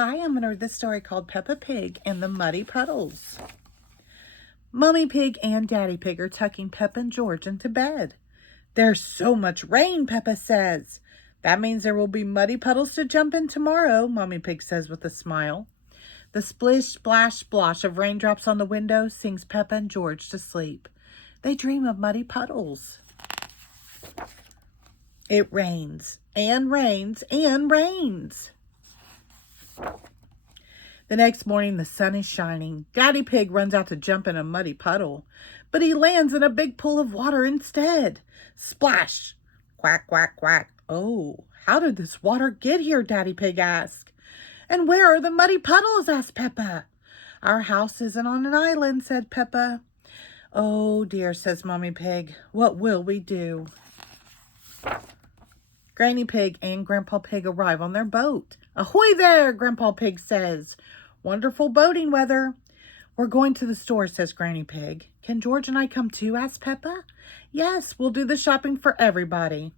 Hi, I'm going to read this story called Peppa Pig and the Muddy Puddles. Mummy Pig and Daddy Pig are tucking Peppa and George into bed. There's so much rain, Peppa says. That means there will be muddy puddles to jump in tomorrow, Mummy Pig says with a smile. The splish, splash, splosh of raindrops on the window sings Peppa and George to sleep. They dream of muddy puddles. It rains and rains and rains. The next morning, the sun is shining. Daddy Pig runs out to jump in a muddy puddle, but he lands in a big pool of water instead. Splash! Quack, quack, quack. Oh, how did this water get here? Daddy Pig asked. And where are the muddy puddles? Asked Peppa. Our house isn't on an island, said Peppa. Oh dear, says Mummy Pig. What will we do? Granny Pig and Grandpa Pig arrive on their boat. Ahoy there, Grandpa Pig says. Wonderful boating weather. We're going to the store, says Granny Pig. Can George and I come too, asked Peppa. Yes, we'll do the shopping for everybody.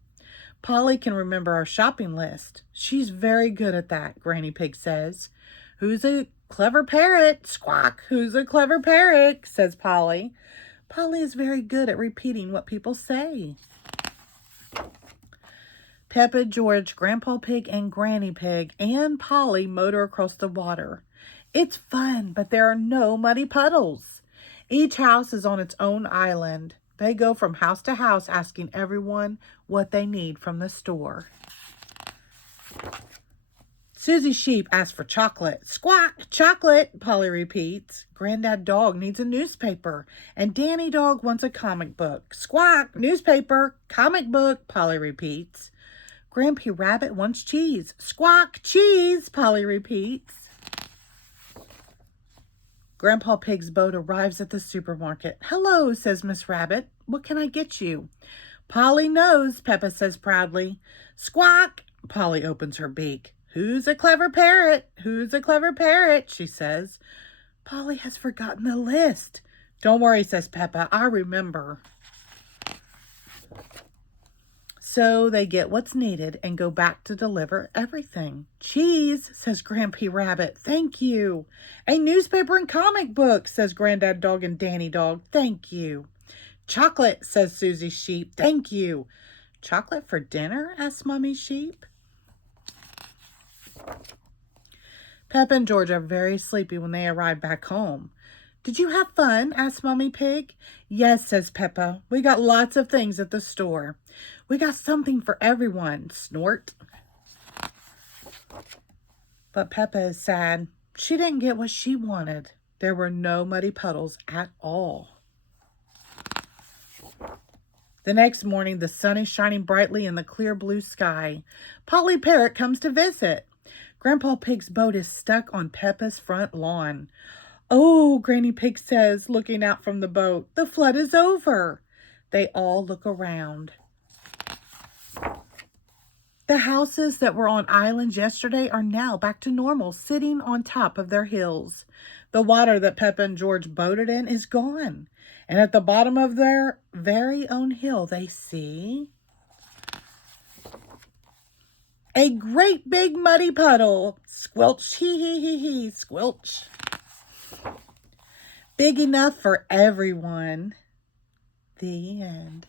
Polly can remember our shopping list. She's very good at that, Granny Pig says. Who's a clever parrot? Squawk. Who's a clever parrot? Says Polly. Polly is very good at repeating what people say. Peppa, George, Grandpa Pig, and Granny Pig and Polly motor across the water. It's fun, but there are no muddy puddles. Each house is on its own island. They go from house to house asking everyone what they need from the store. Susie Sheep asks for chocolate. Squawk, chocolate, Polly repeats. Granddad Dog needs a newspaper, and Danny Dog wants a comic book. Squawk, newspaper, comic book, Polly repeats. Grampy Rabbit wants cheese. Squawk, cheese, Polly repeats. Grandpa Pig's boat arrives at the supermarket. Hello, says Miss Rabbit. What can I get you? Polly knows, Peppa says proudly. Squawk, Polly opens her beak. Who's a clever parrot? Who's a clever parrot? She says. Polly has forgotten the list. Don't worry, says Peppa. I remember. So they get what's needed and go back to deliver everything. Cheese, says Grampy Rabbit. Thank you. A newspaper and comic book, says Granddad Dog and Danny Dog. Thank you. Chocolate, says Susie Sheep. Thank you. Chocolate for dinner? Asks Mummy Sheep. Peppa and George are very sleepy when they arrive back home. Did you have fun? Asked Mummy Pig. Yes, says Peppa. We got lots of things at the store. We got something for everyone. Snort. But Peppa is sad. She didn't get what she wanted. There were no muddy puddles at all. The next morning, the sun is shining brightly in the clear blue sky. Polly Parrot comes to visit. Grandpa Pig's boat is stuck on Peppa's front lawn. Oh, Granny Pig says, looking out from the boat, the flood is over. They all look around. The houses that were on islands yesterday are now back to normal, sitting on top of their hills. The water that Peppa and George boated in is gone. And at the bottom of their very own hill, they see a great big muddy puddle. Squelch, hee hee hee hee, squelch. Big enough for everyone. The end.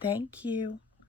Thank you.